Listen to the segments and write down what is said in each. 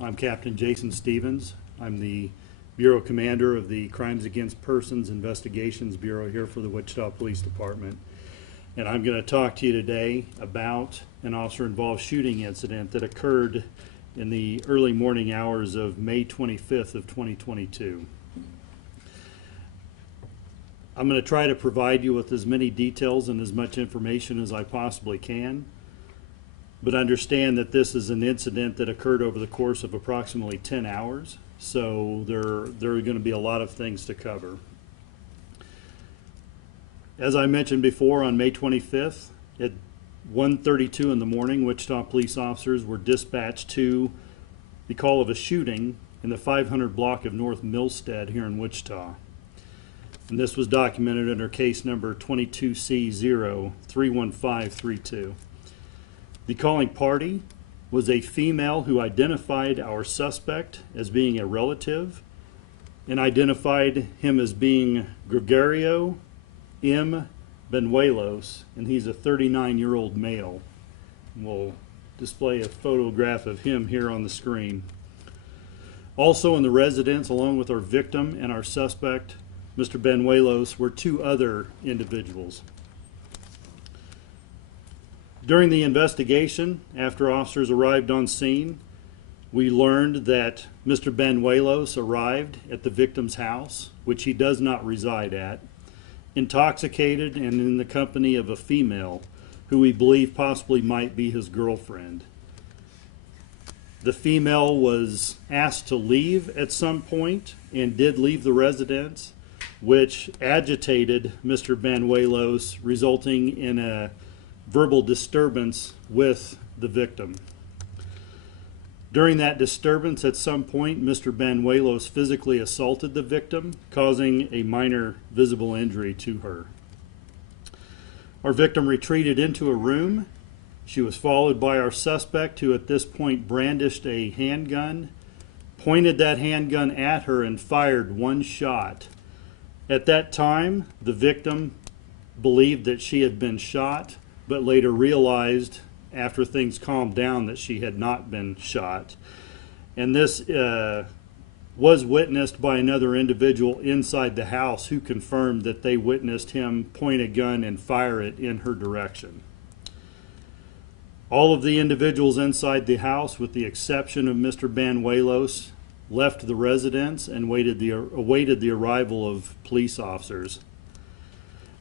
I'm Captain Jason Stevens. I'm the Bureau Commander of the Crimes Against Persons Investigations Bureau here for the Wichita Police Department. And I'm going to talk to you today about an officer-involved shooting incident that occurred in the early morning hours of May 25th of 2022. I'm going to try to provide you with as many details and as much information as I possibly can, but understand that this is an incident that occurred over the course of approximately 10 hours, so there are going to be a lot of things to cover. As I mentioned before, on May 25th at 1:32 in the morning, Wichita police officers were dispatched to the call of a shooting in the 500 block of North Millstead here in Wichita. And this was documented under case number 22C0-31532. The calling party was a female who identified our suspect as being a relative and identified him as being Gregorio M. Benuelos, and he's a 39-year-old male. We'll display a photograph of him here on the screen. Also in the residence, along with our victim and our suspect, Mr. Benuelos, were two other individuals. During the investigation, after officers arrived on scene, we learned that Mr. Benuelos arrived at the victim's house, which he does not reside at, intoxicated and in the company of a female who we believe possibly might be his girlfriend. The female was asked to leave at some point and did leave the residence, which agitated Mr. Benuelos, resulting in a verbal disturbance with the victim. During that disturbance, at some point, Mr. Benuelos physically assaulted the victim, causing a minor visible injury to her. Our victim retreated into a room. She was followed by our suspect, who at this point brandished a handgun, pointed that handgun at her, and fired one shot. At that time, the victim believed that she had been shot, but later realized after things calmed down that she had not been shot. And this was witnessed by another individual inside the house who confirmed that they witnessed him point a gun and fire it in her direction. All of the individuals inside the house, with the exception of Mr. Benuelos, left the residence and awaited the arrival of police officers.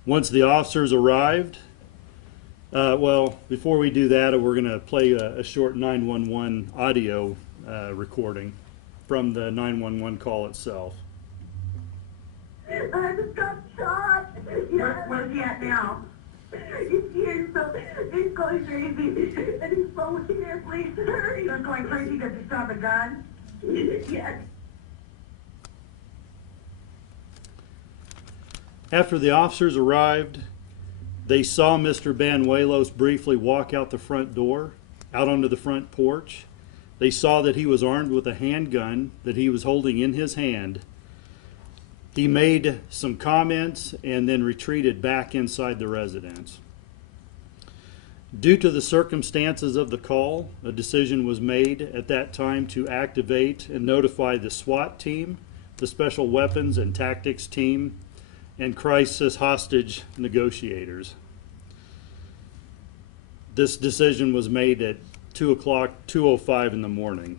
Once the officers arrived, well, before we do that, we're going to play a short 911 audio recording from the 911 call itself. I just got shot. Where's he at now? He's here, so he's going crazy. And he's falling here, please. Hurry. He's going crazy because he shot the gun? Yes. After the officers arrived, they saw Mr. Benuelos briefly walk out the front door, out onto the front porch. They saw that he was armed with a handgun that he was holding in his hand. He made some comments and then retreated back inside the residence. Due to the circumstances of the call, a decision was made at that time to activate and notify the SWAT team, the Special Weapons and Tactics team, and crisis hostage negotiators. This decision was made at 2:05 in the morning.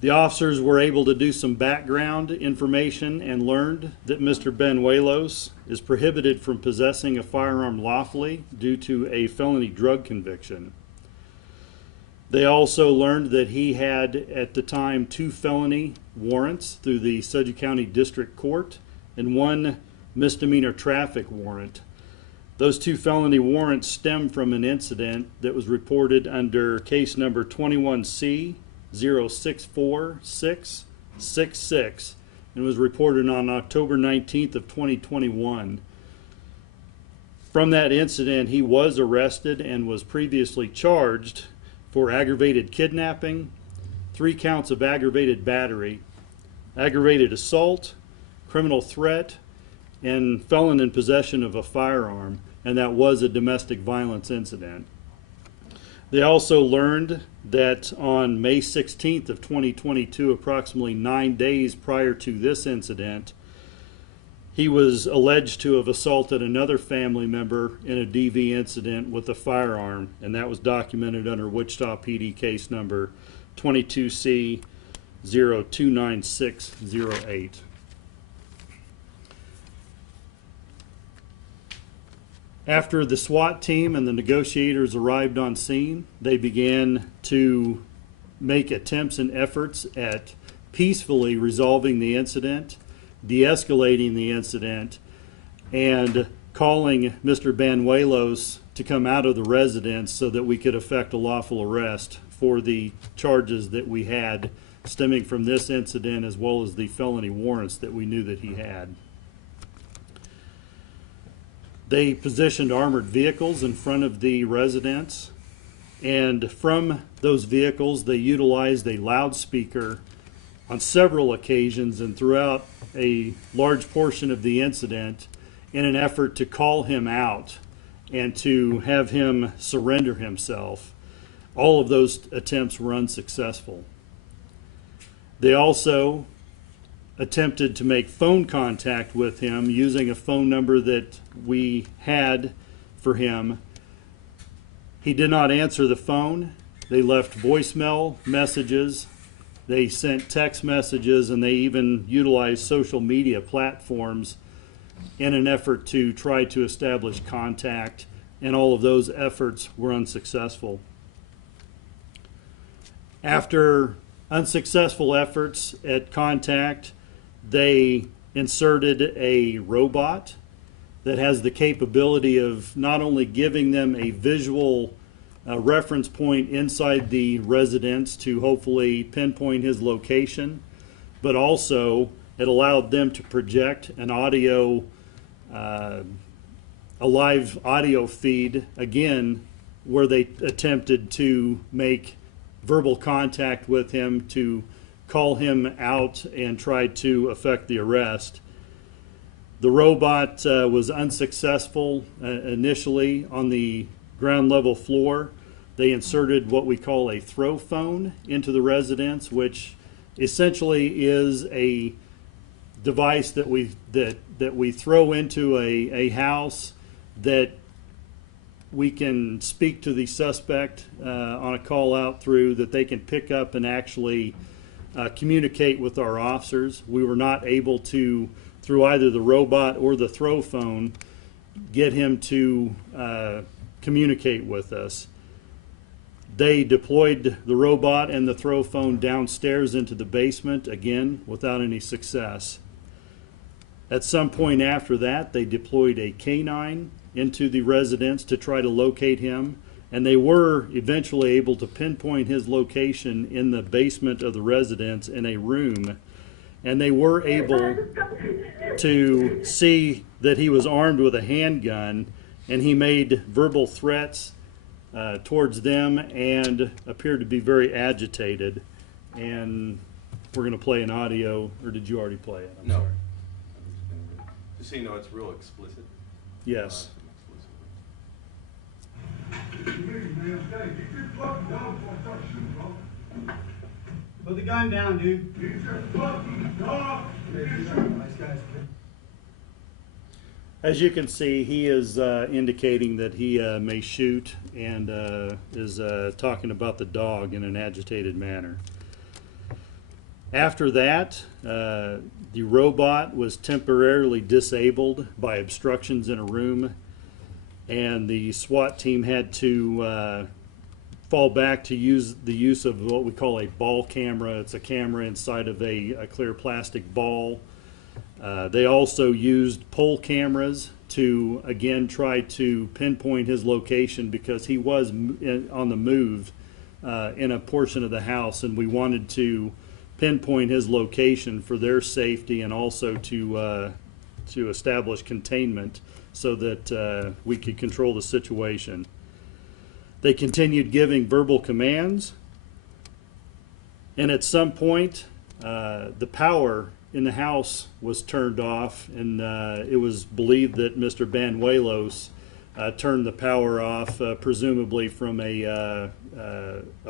The officers were able to do some background information and learned that Mr. Benuelos is prohibited from possessing a firearm lawfully due to a felony drug conviction. They also learned that he had at the time 2 felony warrants through the Sedgwick County District Court and 1 misdemeanor traffic warrant. Those 2 felony warrants stem from an incident that was reported under case number 21C064666 and was reported on October 19th of 2021. From that incident, he was arrested and was previously charged for aggravated kidnapping, 3 counts of aggravated battery, aggravated assault, criminal threat, and felon in possession of a firearm, and that was a domestic violence incident. They also learned that on May 16th of 2022, approximately 9 days prior to this incident, he was alleged to have assaulted another family member in a DV incident with a firearm, and that was documented under Wichita PD case number 22C 029608. After the SWAT team and the negotiators arrived on scene, they began to make attempts and efforts at peacefully resolving the incident, de-escalating the incident, and calling Mr. Banuelos to come out of the residence so that we could effect a lawful arrest for the charges that we had stemming from this incident, as well as the felony warrants that we knew that he had. They positioned armored vehicles in front of the residence, and from those vehicles they utilized a loudspeaker on several occasions and throughout a large portion of the incident in an effort to call him out and to have him surrender himself. All of those attempts were unsuccessful. They also attempted to make phone contact with him using a phone number that we had for him. He did not answer the phone. They left voicemail messages. They sent text messages, and they even utilized social media platforms in an effort to try to establish contact, and all of those efforts were unsuccessful. After unsuccessful efforts at contact, they inserted a robot that has the capability of not only giving them a visual reference point inside the residence to hopefully pinpoint his location, but also it allowed them to project an audio, a live audio feed, again, where they attempted to make verbal contact with him to call him out and tried to effect the arrest. The robot was unsuccessful initially on the ground level floor. They inserted what we call a throw phone into the residence, which essentially is a device that we throw into a house that we can speak to the suspect on a call out through, that they can pick up and actually communicate with our officers. We were not able to, through either the robot or the throw phone, get him to communicate with us. They deployed the robot and the throw phone downstairs into the basement, again, without any success. At some point after that, they deployed a canine into the residence to try to locate him, and they were eventually able to pinpoint his location in the basement of the residence in a room, and they were able to see that he was armed with a handgun, and he made verbal threats towards them and appeared to be very agitated. And we're going to play an audio, or did you already play it? I'm no. sorry. Just so you know, it's real explicit. Yes. Put the gun down, dude. As you can see, he is indicating that he may shoot, and is talking about the dog in an agitated manner. After that, the robot was temporarily disabled by obstructions in a room, and the SWAT team had to fall back to use of what we call a ball camera. It's a camera inside of a clear plastic ball. They also used pole cameras to, again, try to pinpoint his location, because he was on the move in a portion of the house, and we wanted to pinpoint his location for their safety, and also to establish containment so that we could control the situation. They continued giving verbal commands, and at some point the power in the house was turned off, and it was believed that Mr. Banuelos turned the power off, presumably from a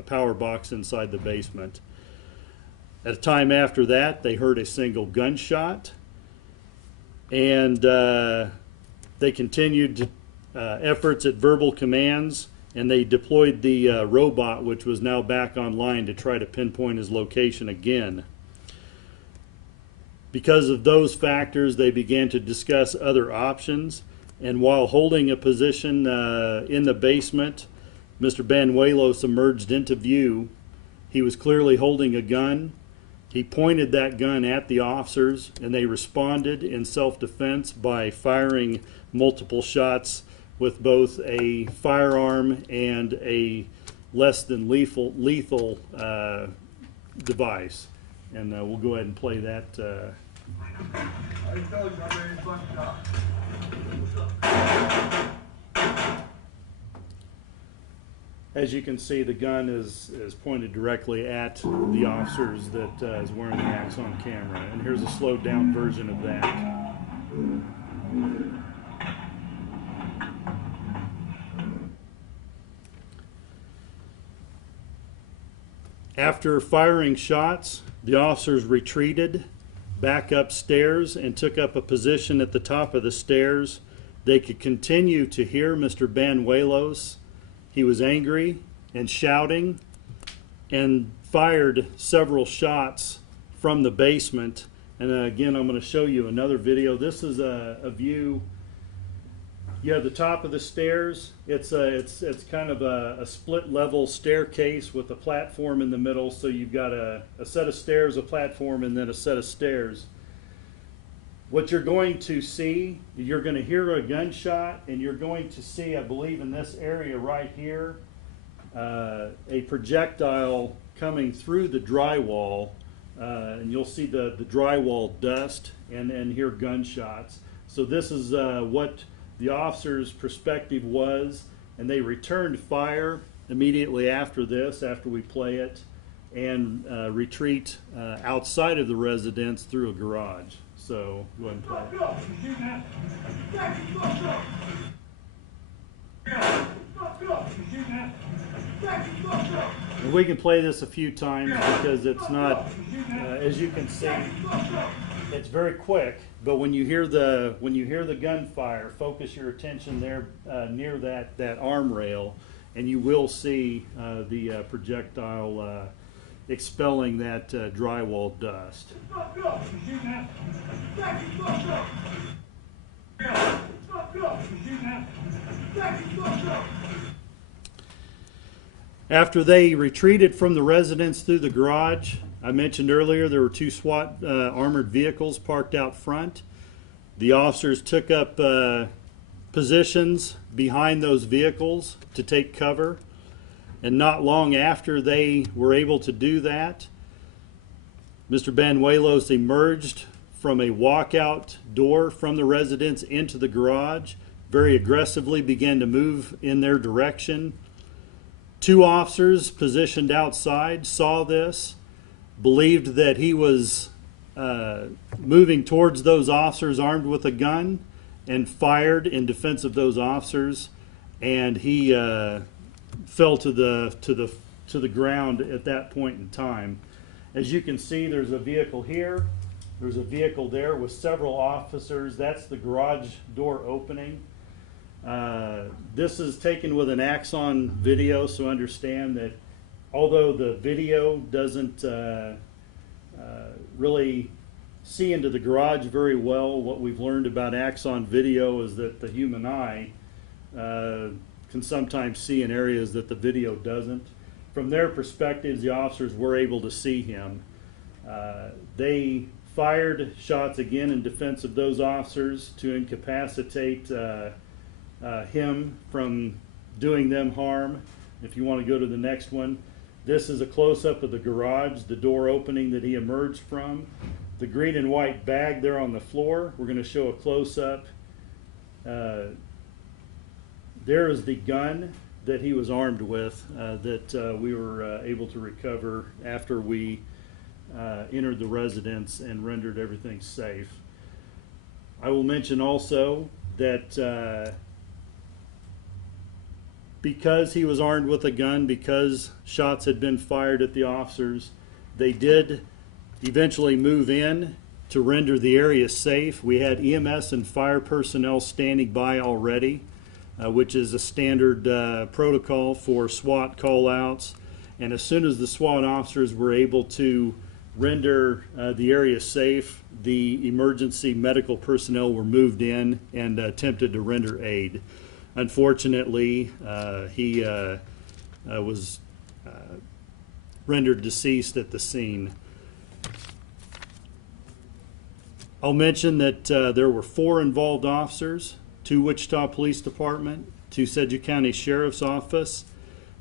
power box inside the basement. At a time after that, they heard a single gunshot, and they continued efforts at verbal commands, and they deployed the robot, which was now back online, to try to pinpoint his location again. Because of those factors, they began to discuss other options, and while holding a position in the basement, Mr. Banuelos emerged into view. He was clearly holding a gun. He pointed that gun at the officers, and they responded in self-defense by firing multiple shots with both a firearm and a less than lethal device. And we'll go ahead and play that. As you can see, the gun is pointed directly at the officers that is wearing the Axon camera. And here's a slowed down version of that. After firing shots, the officers retreated back upstairs and took up a position at the top of the stairs. They could continue to hear Mr. Banuelos. He was angry and shouting and fired several shots from the basement. And again, I'm going to show you another video. This is a view. You have the top of the stairs. It's kind of a split level staircase with a platform in the middle. So you've got a set of stairs, a platform, and then a set of stairs. What you're going to see, you're going to hear a gunshot, and you're going to see, I believe in this area right here, a projectile coming through the drywall, and you'll see the drywall dust and hear gunshots. So this is what the officer's perspective was, and they returned fire immediately after this, after we play it, and retreat outside of the residence through a garage. So go ahead and play it. And we can play this a few times because it's not, as you can see, it's very quick. But when you hear the gunfire, focus your attention there near that arm rail, and you will see the projectile expelling that drywall dust. After they retreated from the residence through the garage, I mentioned earlier there were two SWAT armored vehicles parked out front. The officers took up positions behind those vehicles to take cover. And not long after they were able to do that, Mr. Banuelos emerged from a walkout door from the residence into the garage, very aggressively began to move in their direction. Two officers positioned outside saw this, believed that he was moving towards those officers armed with a gun, and fired in defense of those officers, and he fell to the ground at that point in time. As you can see, there's a vehicle here, there's a vehicle there with several officers. That's the garage door opening. This is taken with an Axon video, so understand that although the video doesn't really see into the garage very well, what we've learned about Axon video is that the human eye can sometimes see in areas that the video doesn't. From their perspectives, the officers were able to see him. They fired shots again in defense of those officers to incapacitate him from doing them harm. If you want to go to the next one, this is a close-up of the garage, the door opening that he emerged from. The green and white bag there on the floor, we're going to show a close-up. There is the gun that he was armed with that we were able to recover after we entered the residence and rendered everything safe. I will mention also that Because he was armed with a gun, because shots had been fired at the officers, they did eventually move in to render the area safe. We had EMS and fire personnel standing by already, which is a standard protocol for SWAT call-outs. And as soon as the SWAT officers were able to render the area safe, the emergency medical personnel were moved in and attempted to render aid. Unfortunately, he was rendered deceased at the scene. I'll mention that there were 4 involved officers, 2 Wichita Police Department, 2 Sedgwick County Sheriff's Office.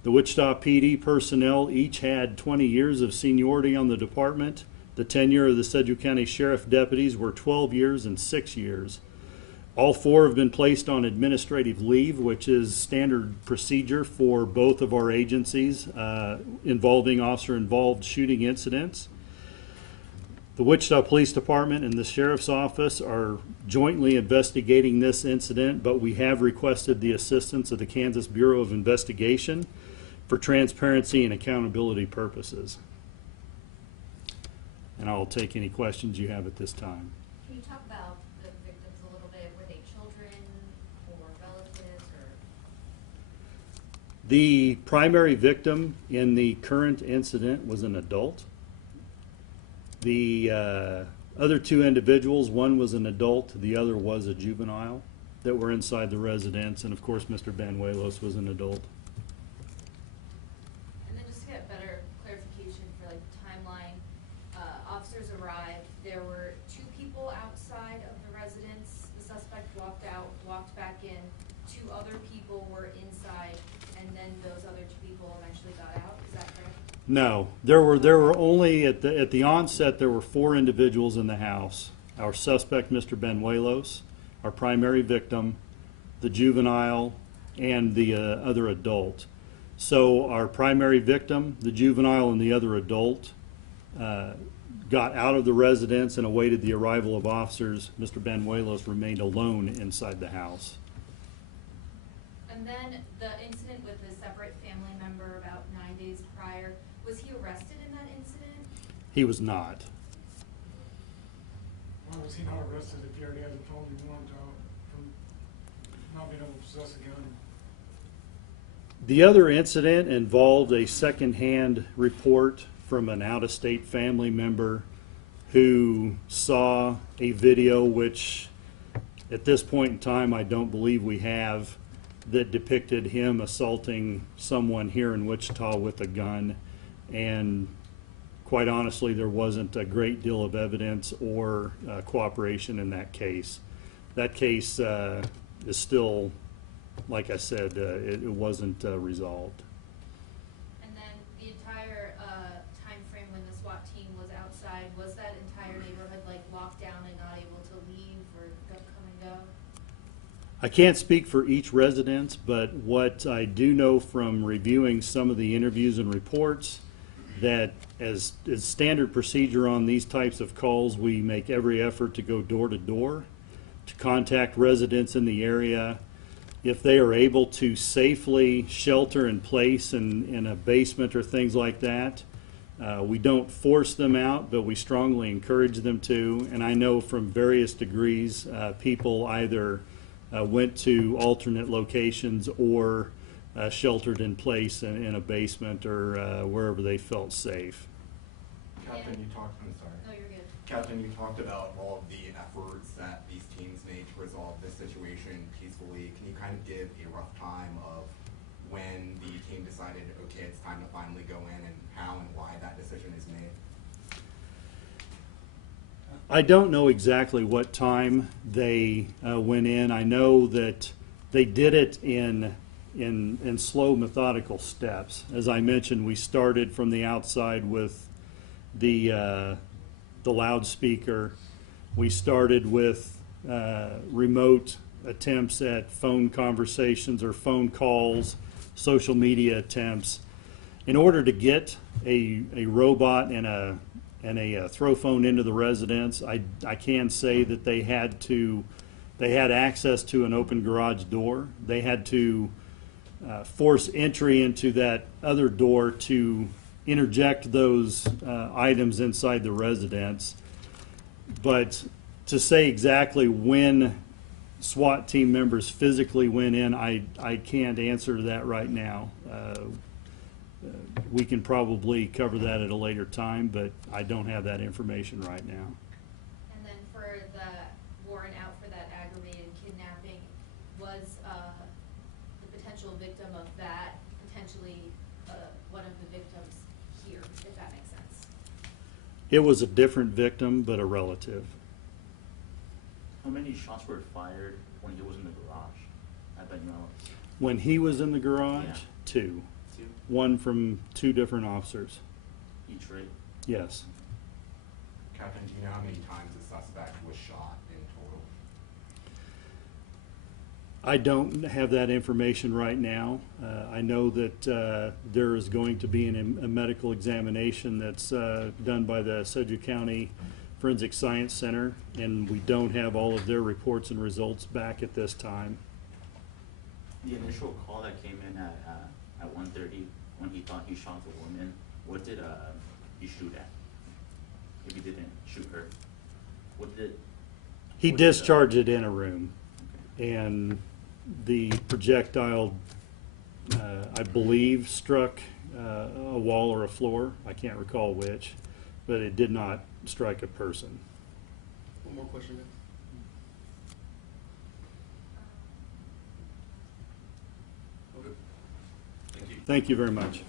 The Wichita PD personnel each had 20 years of seniority on the department. The tenure of the Sedgwick County Sheriff deputies were 12 years and 6 years. All 4 have been placed on administrative leave, which is standard procedure for both of our agencies involving officer-involved shooting incidents. The Wichita Police Department and the Sheriff's Office are jointly investigating this incident, but we have requested the assistance of the Kansas Bureau of Investigation for transparency and accountability purposes. And I'll take any questions you have at this time. Can you talk about the victims a little bit? Were they children or relatives or? The primary victim in the current incident was an adult. The other 2 individuals, one was an adult, the other was a juvenile, that were inside the residence, and of course Mr. Banuelos was an adult. And then just to get better clarification for like timeline, officers arrived, there were 2 people outside of the residence, the suspect walked out, walked back in, 2 other people were inside, and then those other 2 people eventually got out, is that correct? No, there were only at the onset there were 4 individuals in the house. Our suspect, Mr. Banuelos, our primary victim, the juvenile, and the other adult. So our primary victim, the juvenile, and the other adult got out of the residence and awaited the arrival of officers. Mr. Banuelos remained alone inside the house. And then the incident with the separate family member about 9 days prior, was he arrested in that incident? He was not. Why was he not arrested if he already had a felony warrant out from not being able to possess a gun? The other incident involved a secondhand report from an out-of-state family member who saw a video, which at this point in time I don't believe we have, that depicted him assaulting someone here in Wichita with a gun. And quite honestly, there wasn't a great deal of evidence or cooperation in that case. That case is still, like I said, it wasn't resolved. And then the entire time frame when the SWAT team was outside, was that entire neighborhood like locked down and not able to leave or come and go? I can't speak for each residence, but what I do know from reviewing some of the interviews and reports, that as standard procedure on these types of calls, we make every effort to go door to door to contact residents in the area. If they are able to safely shelter in place in a basement or things like that, we don't force them out, but we strongly encourage them to. And I know from various degrees, people either went to alternate locations or sheltered in place in a basement or wherever they felt safe. Captain, you talked, I'm sorry. No, you're good. Captain, you talked about all of the efforts that these teams made to resolve this situation peacefully. Can you kind of give a rough time of when the team decided, okay, it's time to finally go in, and how and why that decision is made? I don't know exactly what time they went in. I know that they did it in slow, methodical steps. As I mentioned, we started from the outside with the loudspeaker. We started with remote attempts at phone conversations or phone calls, social media attempts. In order to get a robot and a throw phone into the residence, I can say that they had access to an open garage door. They had to force entry into that other door to interject those items inside the residence. But to say exactly when SWAT team members physically went in, I can't answer that right now. We can probably cover that at a later time, but I don't have that information right now. And then for the warrant out for that aggravated kidnapping, was the potential victim of that potentially one of the victims here, if that makes sense? It was a different victim, but a relative. How many shots were fired when he was in the garage at Ben Yellows? When he was in the garage, Yeah. 2. 2? One from 2 different officers. Each, right? Yes. Captain, do you know how many times the suspect was shot in total? I don't have that information right now. I know that there is going to be a medical examination that's done by the Sedgwick County Forensic Science Center, and we don't have all of their reports and results back at this time. The initial call that came in at 1:30 when he thought he shot the woman, what did he shoot at? If he didn't shoot her, what did? He what did, discharged it in a room, Okay. and the projectile, I believe, struck a wall or a floor. I can't recall which, but it did not strike a person. One more question, man. Okay. Thank you. Thank you very much.